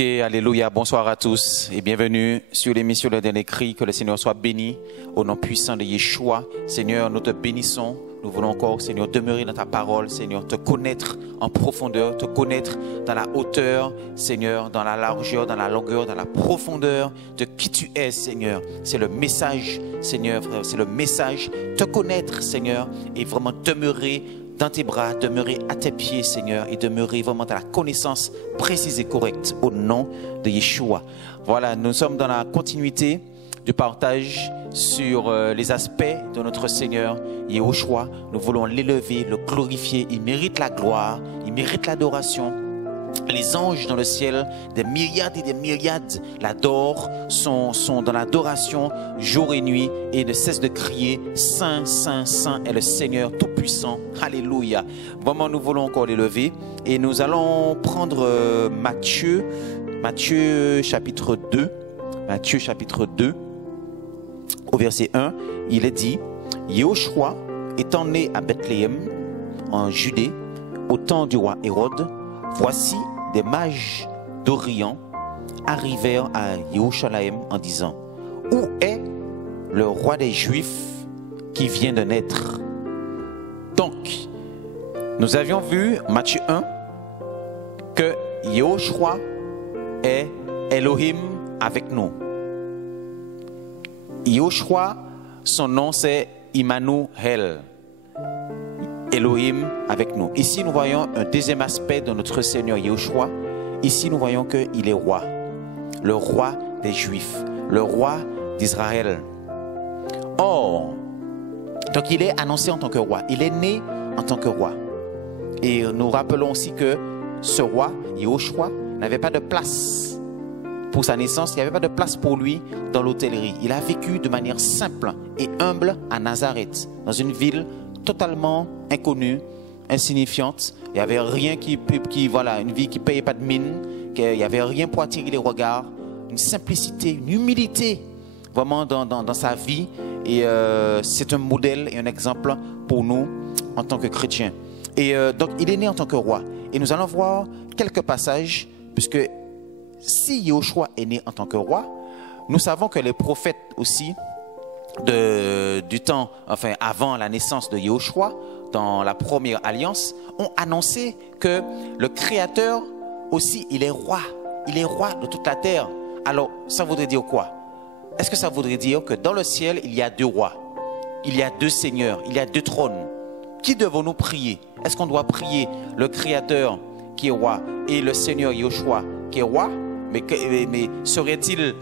Ok, alléluia, bonsoir à tous et bienvenue sur l'émission Le Dernier Cri. Que le Seigneur soit béni au nom puissant de Yeshua. Seigneur, nous te bénissons. Nous voulons encore, Seigneur, demeurer dans ta parole, Seigneur, te connaître en profondeur, te connaître dans la hauteur, Seigneur, dans la largeur, dans la longueur, dans la profondeur de qui tu es, Seigneur. C'est le message, Seigneur, frère, c'est le message. Te connaître, Seigneur, et vraiment demeurer dans tes bras, demeurer à tes pieds, Seigneur, et demeurer vraiment dans la connaissance précise et correcte au nom de Yeshua. Voilà, nous sommes dans la continuité du partage sur les aspects de notre Seigneur Yeshua. Nous voulons l'élever, le glorifier. Il mérite la gloire, il mérite l'adoration. Les anges dans le ciel, des myriades et des myriades l'adorent, sont dans l'adoration jour et nuit et ne cessent de crier Saint, Saint, Saint est le Seigneur Tout-Puissant. Alléluia. Vraiment, nous voulons encore l'élever et nous allons prendre Matthieu chapitre 2. Matthieu chapitre 2, au verset 1, il est dit Yehoshua étant né à Bethléem, en Judée, au temps du roi Hérode, voici des mages d'Orient arrivèrent à Yerushalayim en disant où est le roi des Juifs qui vient de naître? Donc, nous avions vu, Matthieu 1, que Yehoshua est Elohim avec nous. Yehoshua, son nom c'est Immanuel. Elohim avec nous. Ici, nous voyons un deuxième aspect de notre Seigneur Yehoshua. Ici, nous voyons qu'il est roi. Le roi des Juifs. Le roi d'Israël. Or, donc il est annoncé en tant que roi. Il est né en tant que roi. Et nous rappelons aussi que ce roi, Yehoshua, n'avait pas de place pour sa naissance. Il n'y avait pas de place pour lui dans l'hôtellerie. Il a vécu de manière simple et humble à Nazareth, dans une ville totalement inconnue, insignifiante. Il n'y avait rien voilà, une vie qui ne payait pas de mine, il n'y avait rien pour attirer les regards, une simplicité, une humilité vraiment dans sa vie. Et c'est un modèle et un exemple pour nous en tant que chrétiens. Et donc il est né en tant que roi. Et nous allons voir quelques passages, puisque si Yehoshua est né en tant que roi, nous savons que les prophètes aussi du temps, enfin avant la naissance de Yehoshua, dans la première alliance, ont annoncé que le Créateur aussi, il est roi de toute la terre. Alors, ça voudrait dire quoi? Est-ce que ça voudrait dire que dans le ciel, il y a deux rois, il y a deux seigneurs, il y a deux trônes? Qui devons-nous prier? Est-ce qu'on doit prier le Créateur qui est roi et le Seigneur Yehoshua qui est roi? Mais serait-il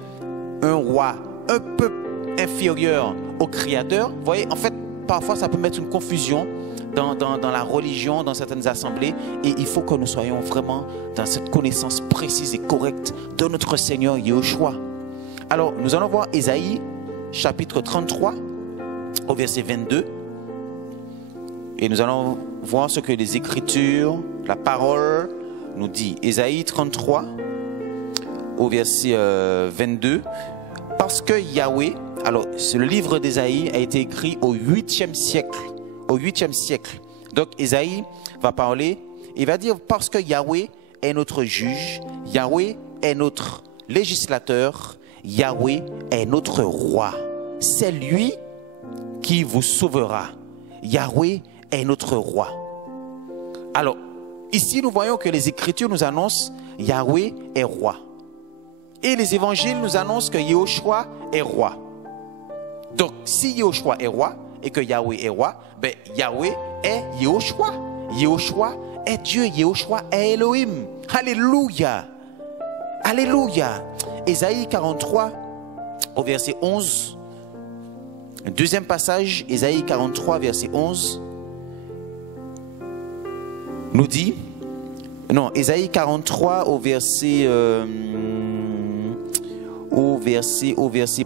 un roi un peu inférieur au Créateur? Vous voyez, en fait, parfois ça peut mettre une confusion dans la religion, dans certaines assemblées, et il faut que nous soyons vraiment dans cette connaissance précise et correcte de notre Seigneur Yehoshua. Alors, nous allons voir Ésaïe, chapitre 33, au verset 22, et nous allons voir ce que les Écritures, la parole nous dit. Ésaïe 33, au verset 22, parce que Yahweh, alors le livre d'Ésaïe a été écrit au 8e siècle. Au 8e siècle. Donc Ésaïe va parler, il va dire parce que Yahweh est notre juge, Yahweh est notre législateur, Yahweh est notre roi. C'est lui qui vous sauvera. Yahweh est notre roi. Alors, ici nous voyons que les Écritures nous annoncent Yahweh est roi. Et les évangiles nous annoncent que Yehoshua est roi. Donc, si Yehoshua est roi et que Yahweh est roi, ben Yahweh est Yehoshua. Yehoshua est Dieu. Yehoshua est Elohim. Alléluia. Alléluia. Ésaïe 43, au verset 11. Deuxième passage, Ésaïe 43, verset 11, nous dit, non, Ésaïe 43, au verset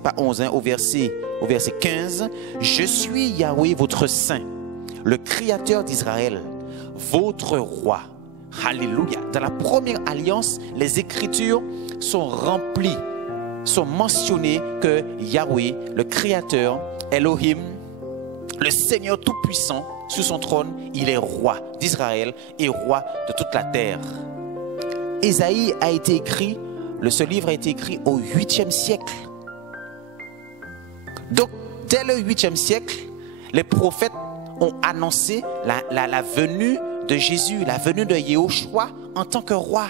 pas 11, hein, au verset 15, je suis Yahweh votre saint, le créateur d'Israël, votre roi. Alléluia. Dans la première alliance, les Écritures sont remplies, sont mentionnées que Yahweh, le créateur, Elohim, le Seigneur Tout-Puissant, sous son trône, il est roi d'Israël et roi de toute la terre. Ésaïe a été écrit ce livre a été écrit au 8e siècle. Donc, dès le 8e siècle, les prophètes ont annoncé la venue de Jésus, la venue de Yahushua en tant que roi.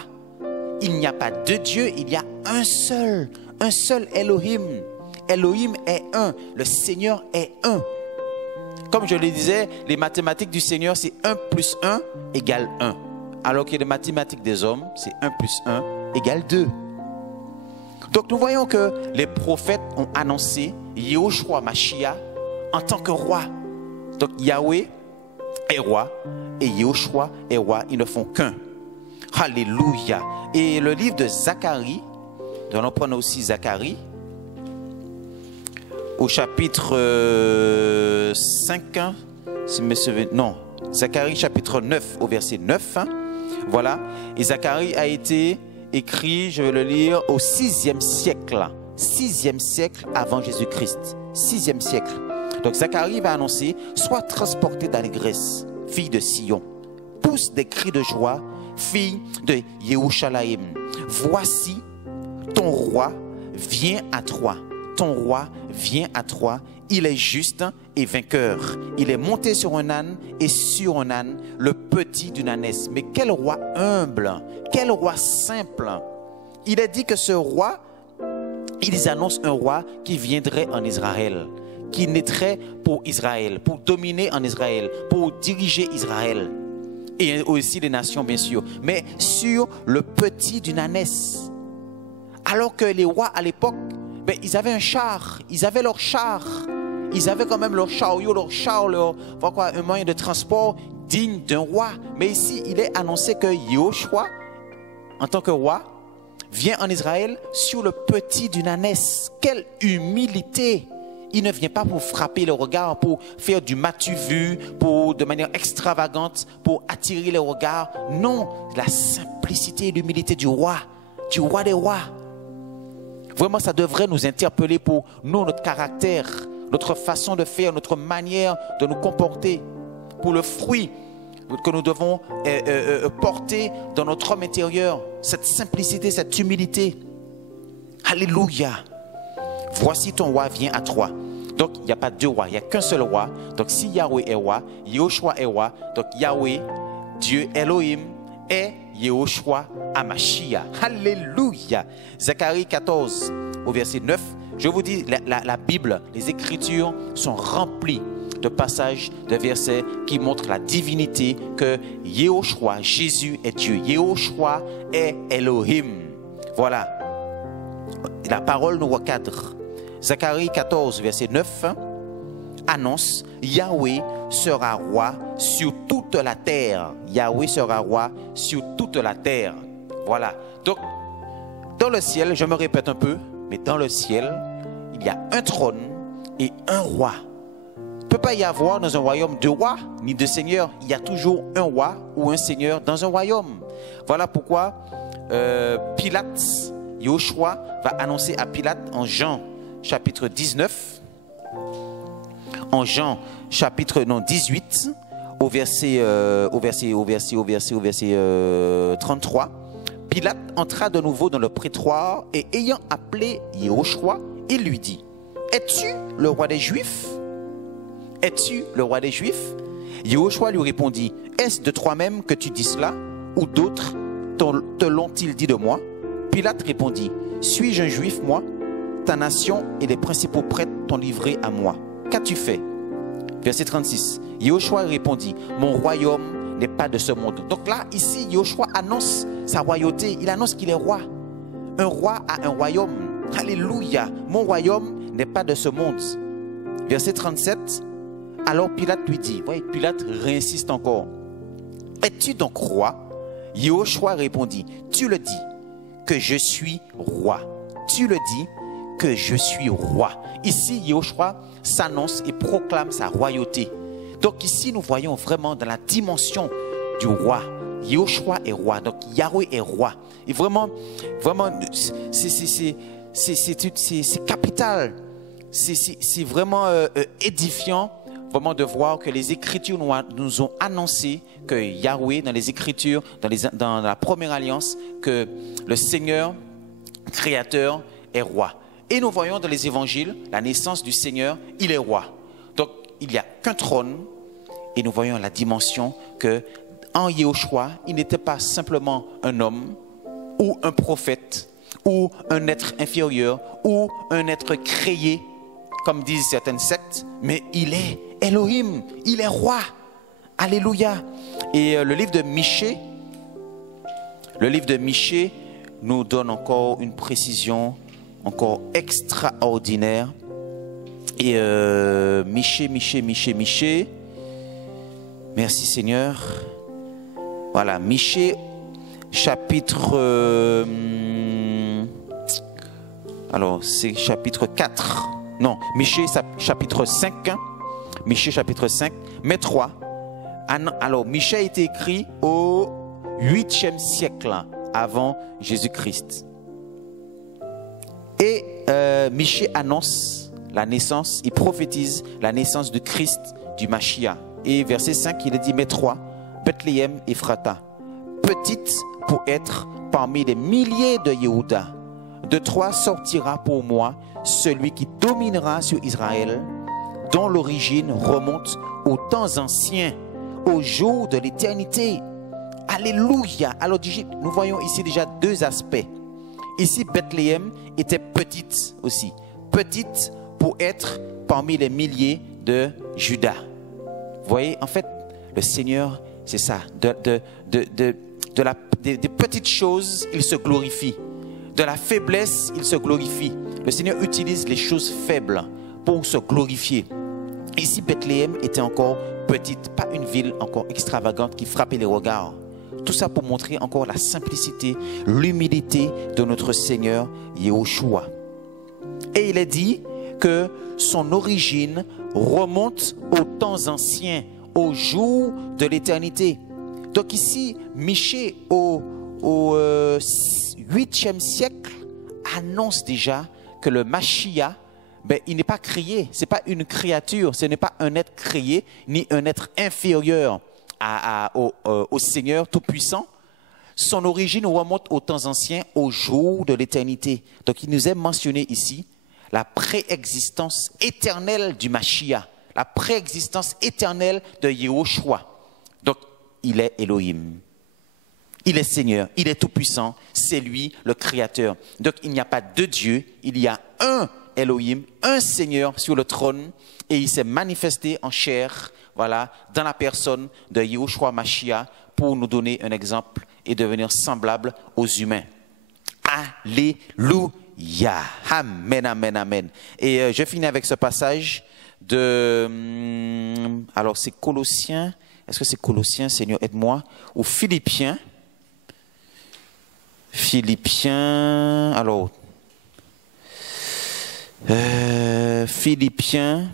Il n'y a pas deux dieux, il y a un seul Elohim. Elohim est un, le Seigneur est un. Comme je le disais, les mathématiques du Seigneur, c'est 1 plus 1 égale 1. Alors que les mathématiques des hommes, c'est 1 plus 1 égale 2. Donc nous voyons que les prophètes ont annoncé Yahushua Mashiach en tant que roi. Donc Yahweh est roi et Yahushua est roi, ils ne font qu'un. Alléluia. Et le livre de Zacharie, nous allons prendre aussi Zacharie, au chapitre 5, si je me souviens, non, Zacharie chapitre 9, au verset 9, hein, voilà, et Zacharie a été écrit, je vais le lire, au 6e siècle, 6e siècle avant Jésus-Christ, 6e siècle. Donc Zacharie va annoncer, sois transporté d'allégresse, fille de Sion, pousse des cris de joie, fille de Yerushalayim. Voici ton roi vient à toi. Ton roi vient à toi. Il est juste et vainqueur. Il est monté sur un âne et sur un âne, le petit d'une ânesse. Mais quel roi humble, quel roi simple. Il est dit que ce roi, ils annoncent un roi qui viendrait en Israël, qui naîtrait pour Israël, pour dominer en Israël, pour diriger Israël. Et aussi les nations, bien sûr. Mais sur le petit d'une ânesse. Alors que les rois à l'époque, ben, ils avaient un char. Ils avaient leur char. Ils avaient quand même leur chariot, leur char, un moyen de transport digne d'un roi. Mais ici, il est annoncé que Yahushua, en tant que roi, vient en Israël sur le petit d'une ânesse. Quelle humilité! Il ne vient pas pour frapper le regard, pour faire du matu-vu, de manière extravagante, pour attirer les regards. Non, la simplicité et l'humilité du roi des rois. Vraiment, ça devrait nous interpeller pour nous, notre caractère, notre façon de faire, notre manière de nous comporter, pour le fruit que nous devons porter dans notre homme intérieur, cette simplicité, cette humilité. Alléluia. Voici ton roi vient à toi. Donc, il n'y a pas deux rois, il n'y a qu'un seul roi. Donc, si Yahweh est roi, Yahushua est roi. Donc, Yahweh, Dieu Elohim, est Yahushua Hamashiach. Alléluia. Zacharie 14, au verset 9. Je vous dis, la Bible, les Écritures sont remplies de passages, de versets qui montrent la divinité que Yahushua, Jésus est Dieu. Yahushua est Elohim. Voilà. La parole nous recadre. Zacharie 14, verset 9, annonce, Yahweh sera roi sur toute la terre. Yahweh sera roi sur toute la terre. Voilà. Donc, dans le ciel, je me répète un peu, mais dans le ciel, il y a un trône et un roi. Il ne peut pas y avoir dans un royaume deux rois, ni deux seigneurs. Il y a toujours un roi ou un seigneur dans un royaume. Voilà pourquoi Pilate, Yahushua va annoncer à Pilate en Jean chapitre 19, en Jean chapitre 18, au verset 33, Pilate entra de nouveau dans le prétoire et ayant appelé Yahushua, il lui dit, es-tu le roi des Juifs? Es-tu le roi des Juifs? Yahushua lui répondit, est-ce de toi-même que tu dis cela, ou d'autres te l'ont-ils dit de moi? Pilate répondit, suis-je un juif, moi? Ta nation et les principaux prêtres t'ont livré à moi. Qu'as-tu fait? Verset 36. Yahushua répondit, mon royaume n'est pas de ce monde. Donc là, ici, Yahushua annonce sa royauté. Il annonce qu'il est roi. Un roi a un royaume. Alléluia. Mon royaume n'est pas de ce monde. Verset 37. Alors Pilate lui dit, voyez, Pilate réinsiste encore. Es-tu donc roi? Yahushua répondit, tu le dis que je suis roi. Tu le dis que je suis roi. Ici, Yahushua s'annonce et proclame sa royauté. Donc ici, nous voyons vraiment dans la dimension du roi. Yahushua est roi. Donc Yahweh est roi. Et vraiment, c'est capital. C'est vraiment édifiant vraiment de voir que les Écritures nous ont annoncé que Yahweh, dans les Écritures, dans la première alliance, que le Seigneur créateur est roi. Et nous voyons dans les évangiles, la naissance du Seigneur, il est roi. Donc, il n'y a qu'un trône, et nous voyons la dimension que en Yéhoshua, il n'était pas simplement un homme, ou un prophète, ou un être inférieur, ou un être créé, comme disent certaines sectes, mais il est Elohim, il est roi. Alléluia. Et le livre de Michée nous donne encore une précision encore extraordinaire. Et Michée, merci Seigneur. Voilà, Michée, chapitre... alors, c'est chapitre 4. Non, Michée, chapitre 5. Michée, chapitre 5, mais 3. Alors, Michée a été écrit au 8e siècle avant Jésus-Christ. Et Michée annonce la naissance, il prophétise la naissance du Christ, du Mashiach. Et verset 5, il est dit, mais 3, Bethléem Ephrata, petite pour être parmi les milliers de Yehuda. De toi sortira pour moi celui qui dominera sur Israël, dont l'origine remonte aux temps anciens, au jour de l'éternité. Alléluia. Alors nous voyons ici déjà deux aspects. Ici, Bethléem était petite aussi. Petite pour être parmi les milliers de Juda. Vous voyez, en fait, le Seigneur, c'est ça. Des petites choses, il se glorifie. De la faiblesse, il se glorifie. Le Seigneur utilise les choses faibles pour se glorifier. Ici, Bethléem était encore petite, pas une ville encore extravagante qui frappait les regards. Tout ça pour montrer encore la simplicité, l'humilité de notre Seigneur Yéhoshua. Et il est dit que son origine remonte aux temps anciens, au jour de l'éternité. Donc ici, Michée au 8e siècle annonce déjà que le Mashiach, il n'est pas créé, ce n'est pas une créature, ce n'est pas un être créé, ni un être inférieur au Seigneur Tout-Puissant. Son origine remonte aux temps anciens, au jour de l'éternité. Donc il nous est mentionné ici la préexistence éternelle du Mashiach, la préexistence éternelle de Yéhoshua. Donc il est Elohim. Il est Seigneur, il est tout-puissant, c'est lui le Créateur. Donc il n'y a pas deux dieux, il y a un Elohim, un Seigneur sur le trône, et il s'est manifesté en chair, voilà, dans la personne de Yéhoshua Mashiach, pour nous donner un exemple et devenir semblable aux humains. Alléluia. Amen, amen, amen. Et je finis avec ce passage de... alors c'est Colossiens, est-ce que c'est Colossiens, Seigneur, aide-moi, ou Philippiens, alors, Philippiens,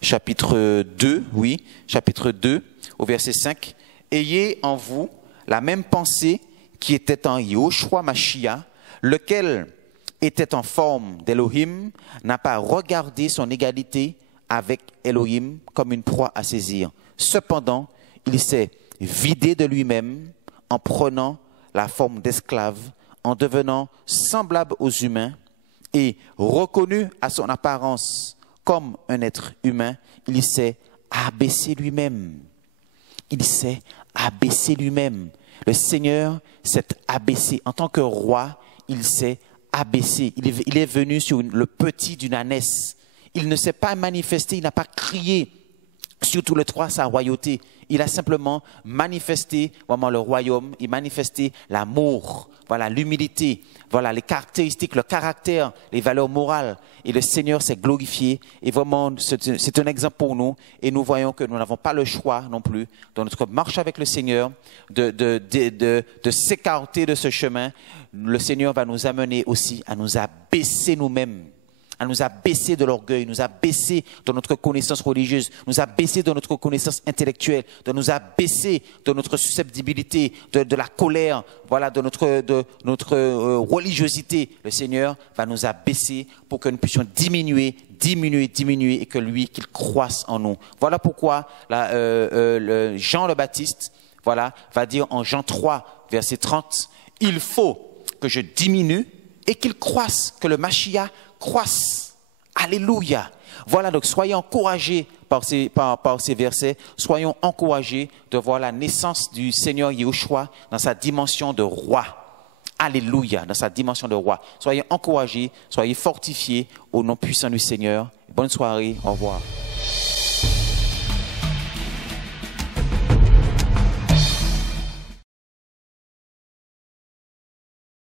chapitre 2, oui, chapitre 2, au verset 5. Ayez en vous la même pensée qui était en Yéhoshua Mashiach, lequel était en forme d'Elohim, n'a pas regardé son égalité avec Elohim comme une proie à saisir. Cependant, il s'est vidé de lui-même en prenant la forme d'esclave, en devenant semblable aux humains et reconnu à son apparence comme un être humain, il s'est abaissé lui-même. Il s'est abaissé lui-même. Le Seigneur s'est abaissé. En tant que roi, il s'est abaissé. Il est venu sur le petit d'une ânesse. Il ne s'est pas manifesté, il n'a pas crié sur tout le toit sa royauté. Il a simplement manifesté vraiment le royaume, il manifesté l'amour, voilà, l'humilité, voilà, les caractéristiques, le caractère, les valeurs morales. Et le Seigneur s'est glorifié. Et vraiment, c'est un exemple pour nous. Et nous voyons que nous n'avons pas le choix non plus, dans notre marche avec le Seigneur, de s'écarter de ce chemin. Le Seigneur va nous amener aussi à nous abaisser nous-mêmes. Elle nous a baissé de l'orgueil, nous a baissé de notre connaissance religieuse, nous a baissé de notre connaissance intellectuelle, nous a baissé de notre susceptibilité, de la colère, voilà, de notre religiosité. Le Seigneur va nous abaisser pour que nous puissions diminuer et que lui, qu'il croisse en nous. Voilà pourquoi Jean le Baptiste, voilà, va dire en Jean 3, verset 30, il faut que je diminue et qu'il croisse, que le Mashiach croisse. Alléluia. Voilà, donc soyez encouragés par ces versets, soyons encouragés de voir la naissance du Seigneur Yahushua dans sa dimension de roi. Alléluia, dans sa dimension de roi. Soyez encouragés, soyez fortifiés au nom puissant du Seigneur. Bonne soirée, au revoir.